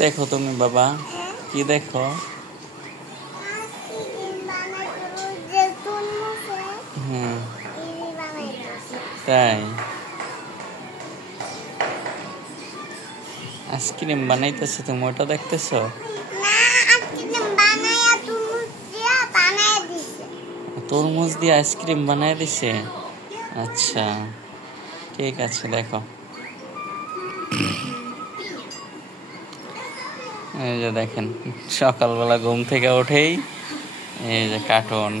দেখো তুমি বাবা? কি দেখো? হুম, তাই আইসক্রিম বানাইতেছো তুমি, ওটা দেখতেছো? তরমুজ দিয়ে আইসক্রিম বানাই দিছে। আচ্ছা ঠিক আছে, দেখো। এই যে দেখেন, সকালবেলা ঘুম থেকে উঠেই এই যে কার্টুন।